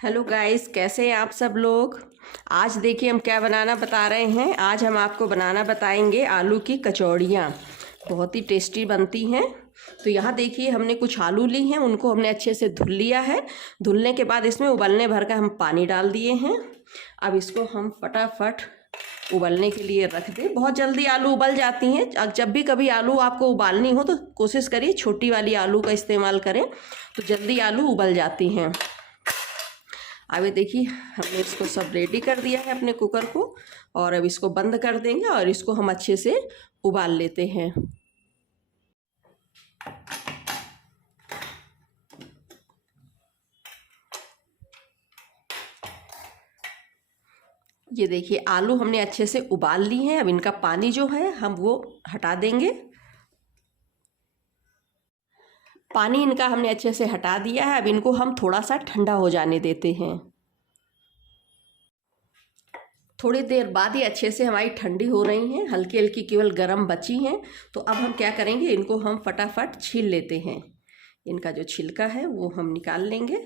Hello guys, कैसे हैं आप सब लोग। आज देखिए हम क्या बनाना बता रहे हैं। आज हम आपको बनाना बताएंगे आलू की कचौड़ियाँ। बहुत ही टेस्टी बनती हैं। तो यहाँ देखिए हमने कुछ आलू ली हैं, उनको हमने अच्छे से धुल लिया है। धुलने के बाद इसमें उबलने भर का हम पानी डाल दिए हैं। अब इसको हम फटाफट उबलने के लिए रख दें। बहुत जल्दी आलू उबल जाती हैं। जब भी कभी आलू आपको उबालनी हो तो कोशिश करिए छोटी वाली आलू का इस्तेमाल करें, तो जल्दी आलू उबल जाती हैं। अभी देखिए हमने इसको सब रेडी कर दिया है अपने कुकर को, और अब इसको बंद कर देंगे और इसको हम अच्छे से उबाल लेते हैं। ये देखिए आलू हमने अच्छे से उबाल ली हैं। अब इनका पानी जो है हम वो हटा देंगे। पानी इनका हमने अच्छे से हटा दिया है। अब इनको हम थोड़ा सा ठंडा हो जाने देते हैं। थोड़ी देर बाद ही अच्छे से हमारी ठंडी हो रही हैं, हल्की हल्की केवल गरम बची हैं। तो अब हम क्या करेंगे, इनको हम फटाफट छील लेते हैं। इनका जो छिलका है वो हम निकाल लेंगे।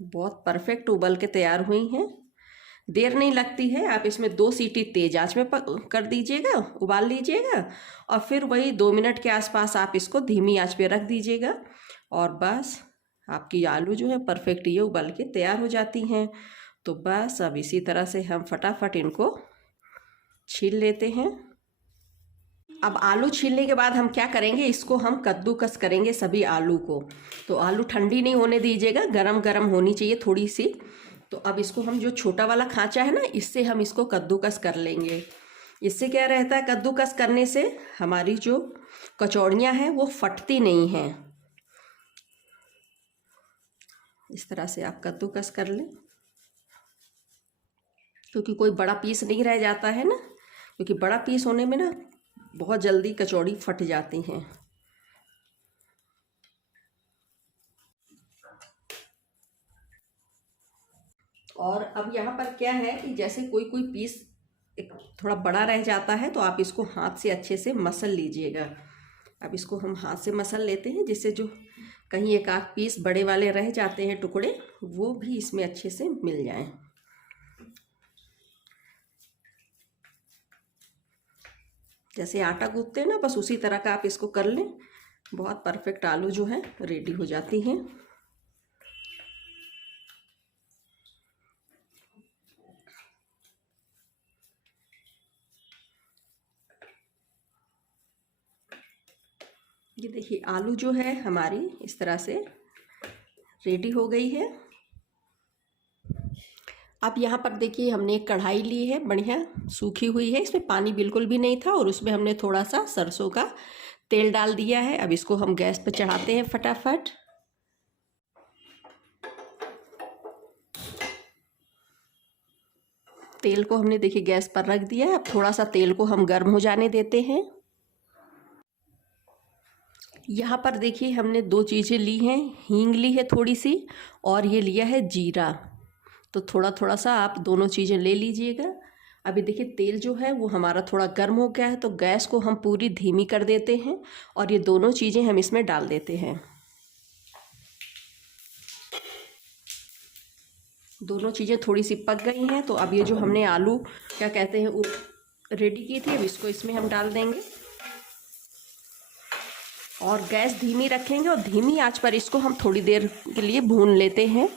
बहुत परफेक्ट उबल के तैयार हुई हैं। देर नहीं लगती है। आप इसमें 2 सीटी तेज आंच में कर दीजिएगा, उबाल लीजिएगा, और फिर वही 2 मिनट के आसपास आप इसको धीमी आंच पे रख दीजिएगा, और बस आपकी आलू जो है परफेक्ट ये उबल के तैयार हो जाती हैं। तो बस अब इसी तरह से हम फटाफट इनको छील लेते हैं। अब आलू छीलने के बाद हम क्या करेंगे, इसको हम कद्दूकस करेंगे सभी आलू को। तो आलू ठंडी नहीं होने दीजिएगा, गरम गरम होनी चाहिए थोड़ी सी। तो अब इसको हम जो छोटा वाला खांचा है ना, इससे हम इसको कद्दूकस कर लेंगे। इससे क्या रहता है, कद्दूकस करने से हमारी जो कचौड़ियाँ हैं वो फटती नहीं हैं। इस तरह से आप कद्दूकस कर लें, क्योंकि कोई बड़ा पीस नहीं रह जाता है ना, क्योंकि बड़ा पीस होने में ना बहुत जल्दी कचौड़ी फट जाती हैं। और अब यहाँ पर क्या है कि जैसे कोई कोई पीस एक थोड़ा बड़ा रह जाता है, तो आप इसको हाथ से अच्छे से मसल लीजिएगा। अब इसको हम हाथ से मसल लेते हैं, जिससे जो कहीं एक आध पीस बड़े वाले रह जाते हैं टुकड़े, वो भी इसमें अच्छे से मिल जाएं। जैसे आटा गूंथते हैं ना, बस उसी तरह का आप इसको कर लें। बहुत परफेक्ट आलू जो है रेडी हो जाती हैं। ये देखिए आलू जो है हमारी इस तरह से रेडी हो गई है। अब यहाँ पर देखिए हमने एक कढ़ाई ली है, बढ़िया सूखी हुई है, इसमें पानी बिल्कुल भी नहीं था, और उसमें हमने थोड़ा सा सरसों का तेल डाल दिया है। अब इसको हम गैस पर चढ़ाते हैं फटाफट। तेल को हमने देखिए गैस पर रख दिया है। अब थोड़ा सा तेल को हम गर्म हो जाने देते हैं। यहाँ पर देखिए हमने 2 चीज़ें ली हैं, हींग ली है थोड़ी सी, और ये लिया है जीरा। तो थोड़ा थोड़ा सा आप दोनों चीज़ें ले लीजिएगा। अभी देखिए तेल जो है वो हमारा थोड़ा गर्म हो गया है, तो गैस को हम पूरी धीमी कर देते हैं, और ये दोनों चीज़ें हम इसमें डाल देते हैं। दोनों चीज़ें थोड़ी सी पक गई हैं, तो अब ये जो हमने आलू क्या कहते हैं वो रेडी की थी, अब इसको इसमें हम डाल देंगे, और गैस धीमी रखेंगे, और धीमी आंच पर इसको हम थोड़ी देर के लिए भून लेते हैं।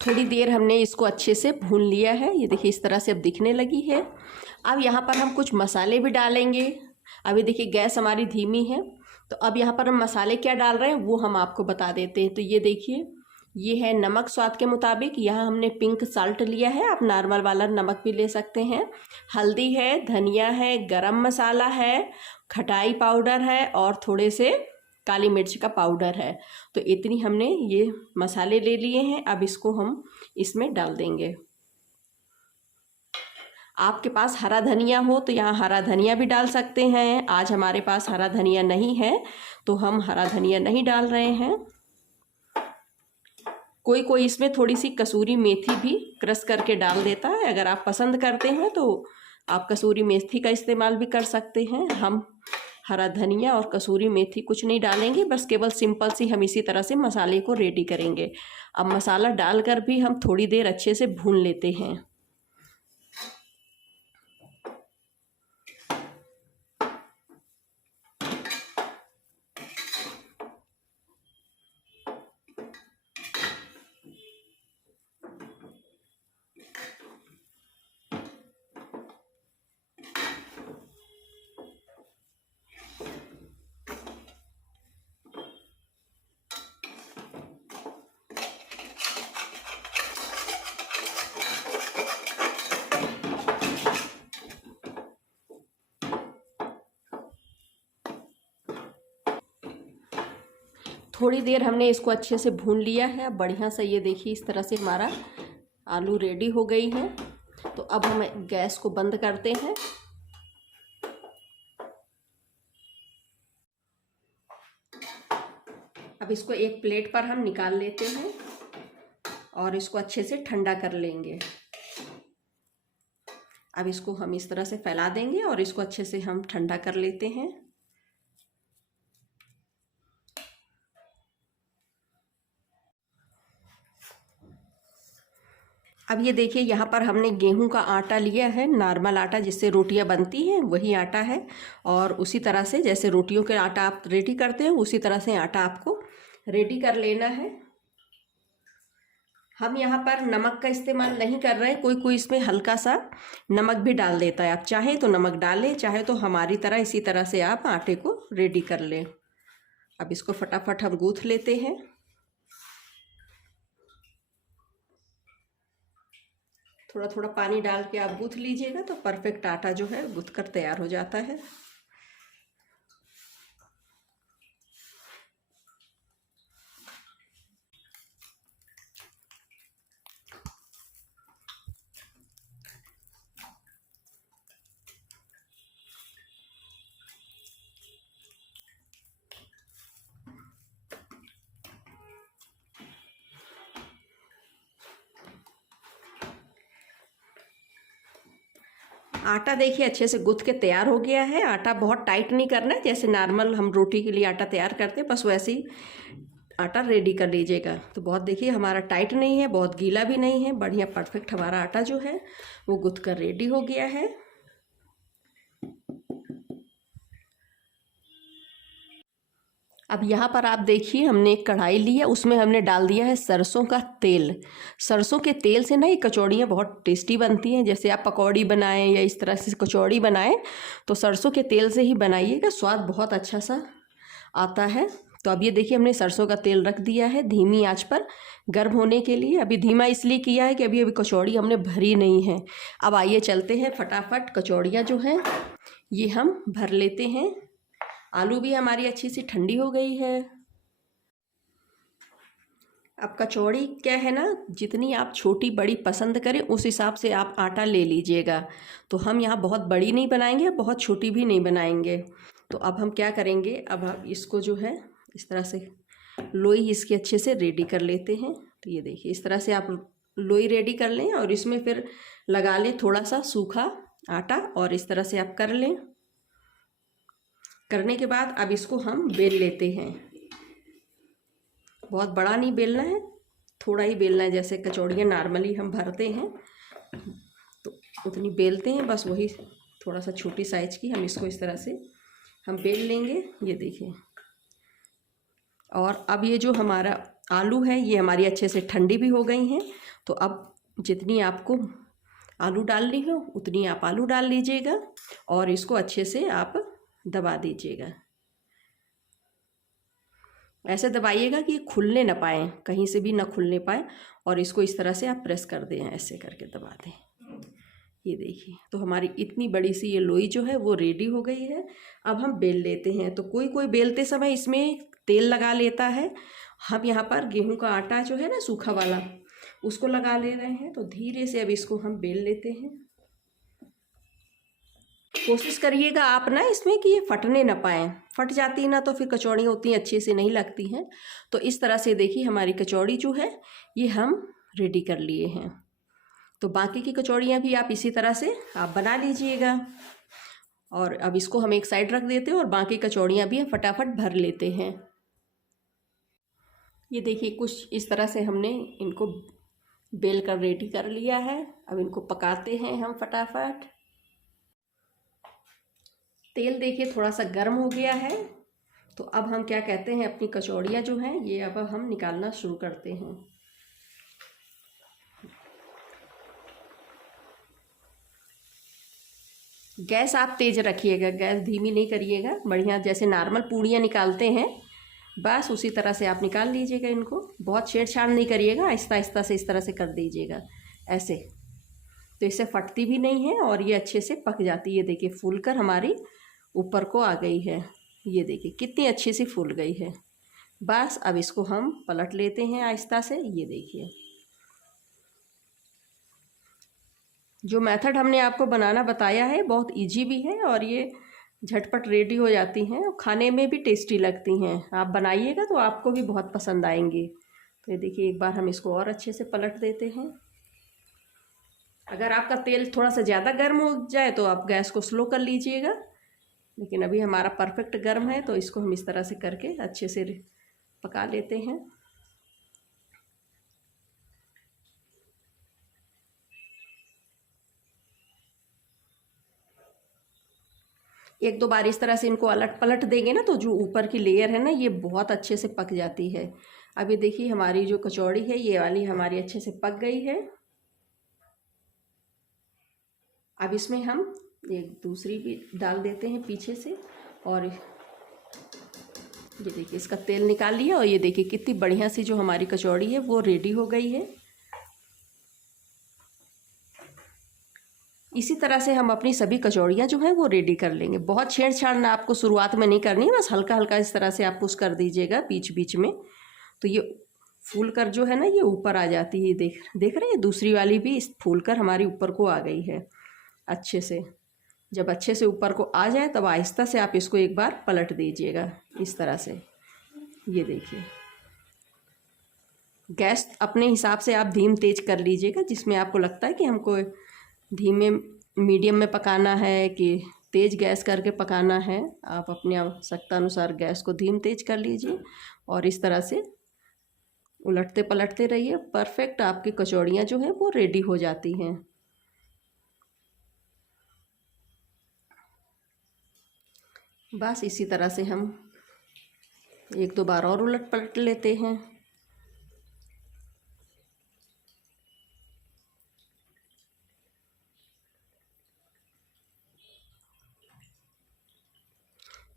थोड़ी देर हमने इसको अच्छे से भून लिया है। ये देखिए इस तरह से अब दिखने लगी है। अब यहाँ पर हम कुछ मसाले भी डालेंगे। अभी देखिए गैस हमारी धीमी है, तो अब यहाँ पर हम मसाले क्या डाल रहे हैं वो हम आपको बता देते हैं। तो ये देखिए ये है नमक स्वाद के मुताबिक। यहाँ हमने पिंक साल्ट लिया है, आप नॉर्मल वाला नमक भी ले सकते हैं। हल्दी है, धनिया है, गरम मसाला है, खटाई पाउडर है और थोड़े से काली मिर्च का पाउडर है। तो इतनी हमने ये मसाले ले लिए हैं। अब इसको हम इसमें डाल देंगे। आपके पास हरा धनिया हो तो यहाँ हरा धनिया भी डाल सकते हैं। आज हमारे पास हरा धनिया नहीं है तो हम हरा धनिया नहीं डाल रहे हैं। कोई कोई इसमें थोड़ी सी कसूरी मेथी भी क्रश करके डाल देता है। अगर आप पसंद करते हैं तो आप कसूरी मेथी का इस्तेमाल भी कर सकते हैं। हम हरा धनिया और कसूरी मेथी कुछ नहीं डालेंगे, बस केवल सिंपल सी हम इसी तरह से मसाले को रेडी करेंगे। अब मसाला डालकर भी हम थोड़ी देर अच्छे से भून लेते हैं। थोड़ी देर हमने इसको अच्छे से भून लिया है। अब बढ़िया से ये देखिए इस तरह से हमारा आलू रेडी हो गई है। तो अब हम गैस को बंद करते हैं। अब इसको एक प्लेट पर हम निकाल लेते हैं और इसको अच्छे से ठंडा कर लेंगे। अब इसको हम इस तरह से फैला देंगे और इसको अच्छे से हम ठंडा कर लेते हैं। अब ये देखिए यहाँ पर हमने गेहूं का आटा लिया है, नॉर्मल आटा जिससे रोटियां बनती हैं वही आटा है। और उसी तरह से जैसे रोटियों के आटा आप रेडी करते हैं उसी तरह से आटा आपको रेडी कर लेना है। हम यहाँ पर नमक का इस्तेमाल नहीं कर रहे हैं। कोई कोई इसमें हल्का सा नमक भी डाल देता है। आप चाहे तो नमक डालें, चाहे तो हमारी तरह इसी तरह से आप आटे को रेडी कर लें। अब इसको फटाफट हम गूँथ लेते हैं। थोड़ा थोड़ा पानी डाल के आप गूँथ लीजिएगा तो परफेक्ट आटा जो है गूँथ कर तैयार हो जाता है। आटा देखिए अच्छे से गूँथ के तैयार हो गया है। आटा बहुत टाइट नहीं करना है, जैसे नॉर्मल हम रोटी के लिए आटा तैयार करते हैं बस वैसे ही आटा रेडी कर लीजिएगा। तो बहुत देखिए हमारा टाइट नहीं है, बहुत गीला भी नहीं है, बढ़िया परफेक्ट हमारा आटा जो है वो गूँथ कर रेडी हो गया है। अब यहाँ पर आप देखिए हमने एक कढ़ाई ली है, उसमें हमने डाल दिया है सरसों का तेल। सरसों के तेल से ना ये कचौड़ियाँ बहुत टेस्टी बनती हैं। जैसे आप पकौड़ी बनाएं या इस तरह से कचौड़ी बनाएं तो सरसों के तेल से ही बनाइएगा, स्वाद बहुत अच्छा सा आता है। तो अब ये देखिए हमने सरसों का तेल रख दिया है धीमी आंच पर गर्म होने के लिए। अभी धीमा इसलिए किया है कि अभी कचौड़ी हमने भरी नहीं है। अब आइए चलते हैं फटाफट कचौड़ियाँ जो हैं ये हम भर लेते हैं। आलू भी हमारी अच्छी सी ठंडी हो गई है। अब कचौड़ी क्या है ना, जितनी आप छोटी बड़ी पसंद करें उस हिसाब से आप आटा ले लीजिएगा। तो हम यहाँ बहुत बड़ी नहीं बनाएंगे, बहुत छोटी भी नहीं बनाएंगे। तो अब हम क्या करेंगे, अब हम इसको जो है इस तरह से लोई इसकी अच्छे से रेडी कर लेते हैं। तो ये देखिए इस तरह से आप लोई रेडी कर लें और इसमें फिर लगा लें थोड़ा सा सूखा आटा और इस तरह से आप कर लें। करने के बाद अब इसको हम बेल लेते हैं। बहुत बड़ा नहीं बेलना है, थोड़ा ही बेलना है, जैसे कचौड़ियाँ नॉर्मली हम भरते हैं तो उतनी बेलते हैं, बस वही थोड़ा सा छोटी साइज की हम इसको इस तरह से हम बेल लेंगे। ये देखिए। और अब ये जो हमारा आलू है ये हमारी अच्छे से ठंडी भी हो गई हैं। तो अब जितनी आपको आलू डालनी हो उतनी आप आलू डाल लीजिएगा और इसको अच्छे से आप दबा दीजिएगा। ऐसे दबाइएगा कि ये खुलने ना पाए, कहीं से भी ना खुलने पाए, और इसको इस तरह से आप प्रेस कर दें, ऐसे करके दबा दें। ये देखिए, तो हमारी इतनी बड़ी सी ये लोई जो है वो रेडी हो गई है। अब हम बेल लेते हैं। तो कोई कोई बेलते समय इसमें तेल लगा लेता है। हम यहाँ पर गेहूं का आटा जो है ना, सूखा वाला, उसको लगा ले रहे हैं। तो धीरे से अब इसको हम बेल लेते हैं। कोशिश करिएगा आप ना इसमें कि ये फटने ना पाए, फट जाती है ना तो फिर कचौड़ियाँ उतनी अच्छे से नहीं लगती हैं। तो इस तरह से देखिए हमारी कचौड़ी जो है ये हम रेडी कर लिए हैं। तो बाकी की कचौड़ियाँ भी आप इसी तरह से आप बना लीजिएगा। और अब इसको हम एक साइड रख देते हैं और बाकी कचौड़ियाँ भी हम फटाफट भर लेते हैं। ये देखिए कुछ इस तरह से हमने इनको बेल कर रेडी कर लिया है। अब इनको पकाते हैं हम फटाफट। तेल देखिए थोड़ा सा गर्म हो गया है। तो अब हम क्या कहते हैं, अपनी कचौड़ियाँ जो हैं ये अब हम निकालना शुरू करते हैं। गैस आप तेज़ रखिएगा, गैस धीमी नहीं करिएगा। बढ़िया जैसे नॉर्मल पूड़ियाँ निकालते हैं बस उसी तरह से आप निकाल लीजिएगा इनको। बहुत छेड़छाड़ नहीं करिएगा, आहिस्ता आहिस्ता से इस तरह से कर दीजिएगा ऐसे। तो इससे फटती भी नहीं है और ये अच्छे से पक जाती है। देखिए फूल कर हमारी ऊपर को आ गई है। ये देखिए कितनी अच्छी सी फूल गई है। बस अब इसको हम पलट लेते हैं आहिस्ता से। ये देखिए जो मेथड हमने आपको बनाना बताया है बहुत इजी भी है और ये झटपट रेडी हो जाती हैं और खाने में भी टेस्टी लगती हैं। आप बनाइएगा तो आपको भी बहुत पसंद आएंगी। तो ये देखिए एक बार हम इसको और अच्छे से पलट देते हैं। अगर आपका तेल थोड़ा सा ज़्यादा गर्म हो जाए तो आप गैस को स्लो कर लीजिएगा, लेकिन अभी हमारा परफेक्ट गर्म है। तो इसको हम इस तरह से करके अच्छे से पका लेते हैं। एक दो बार इस तरह से इनको अलट पलट देंगे ना तो जो ऊपर की लेयर है ना ये बहुत अच्छे से पक जाती है। अभी देखिए हमारी जो कचौड़ी है ये वाली हमारी अच्छे से पक गई है। अब इसमें हम एक दूसरी भी डाल देते हैं पीछे से और ये देखिए इसका तेल निकाल लिया। और ये देखिए कितनी बढ़िया सी जो हमारी कचौड़ी है वो रेडी हो गई है। इसी तरह से हम अपनी सभी कचौड़ियाँ जो हैं वो रेडी कर लेंगे। बहुत छेड़छाड़ ना आपको शुरुआत में नहीं करनी है, बस हल्का हल्का इस तरह से आप पुश कर दीजिएगा बीच बीच में। तो ये फूल कर जो है ना ये ऊपर आ जाती है। देख रहे हैं दूसरी वाली भी इस फूल कर हमारी ऊपर को आ गई है अच्छे से। जब अच्छे से ऊपर को आ जाए तब आहिस्ता से आप इसको एक बार पलट दीजिएगा इस तरह से। ये देखिए गैस अपने हिसाब से आप धीम तेज कर लीजिएगा, जिसमें आपको लगता है कि हमको धीमे मीडियम में पकाना है कि तेज़ गैस करके पकाना है। आप अपनी आवश्यकता अनुसार गैस को धीम तेज कर लीजिए और इस तरह से उलटते पलटते रहिए। परफेक्ट आपकी कचौड़ियाँ जो हैं वो रेडी हो जाती हैं। बस इसी तरह से हम एक दो बार और उलट पलट लेते हैं।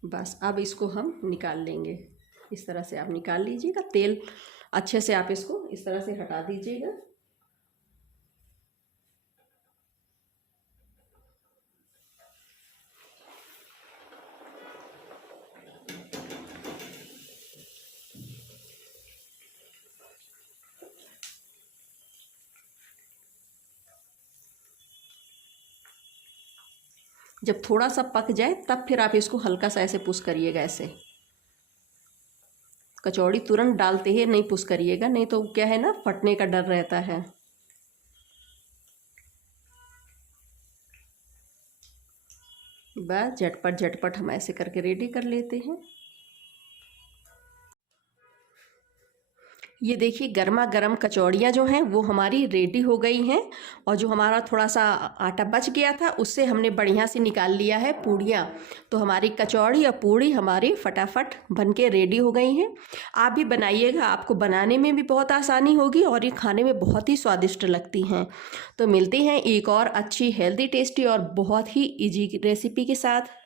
बस अब इसको हम निकाल लेंगे। इस तरह से आप निकाल लीजिएगा। तेल अच्छे से आप इसको इस तरह से हटा दीजिएगा। जब थोड़ा सा पक जाए तब फिर आप इसको हल्का सा ऐसे पुश करिएगा ऐसे। कचौड़ी तुरंत डालते ही नहीं पुश करिएगा, नहीं तो क्या है ना फटने का डर रहता है। बस झटपट झटपट हम ऐसे करके रेडी कर लेते हैं। ये देखिए गर्मा गर्म कचौड़ियाँ जो हैं वो हमारी रेडी हो गई हैं। और जो हमारा थोड़ा सा आटा बच गया था उससे हमने बढ़िया से निकाल लिया है पूड़ियाँ। तो हमारी कचौड़ी और पूड़ी हमारी फटाफट बनके रेडी हो गई हैं। आप भी बनाइएगा, आपको बनाने में भी बहुत आसानी होगी और ये खाने में बहुत ही स्वादिष्ट लगती हैं। तो मिलते हैं एक और अच्छी हेल्दी टेस्टी और बहुत ही ईजी रेसिपी के साथ।